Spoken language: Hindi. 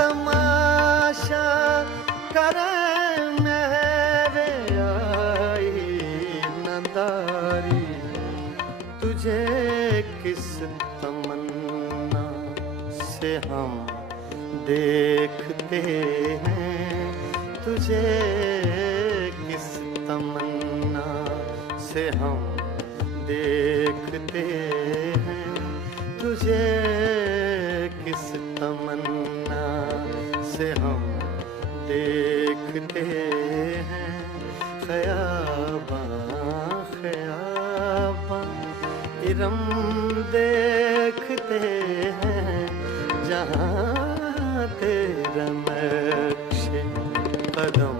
तमाशा करे मेरे आई नदारी, तुझे किस तमन्ना से हम देखते हैं, तुझे किस तमन्ना से हम देखते हैं, तुझे किस तमन्ना से हम देखते हैं। ख़याबां ख़याबां इरम देखते हैं, जहाँ तेरा नक्श कदम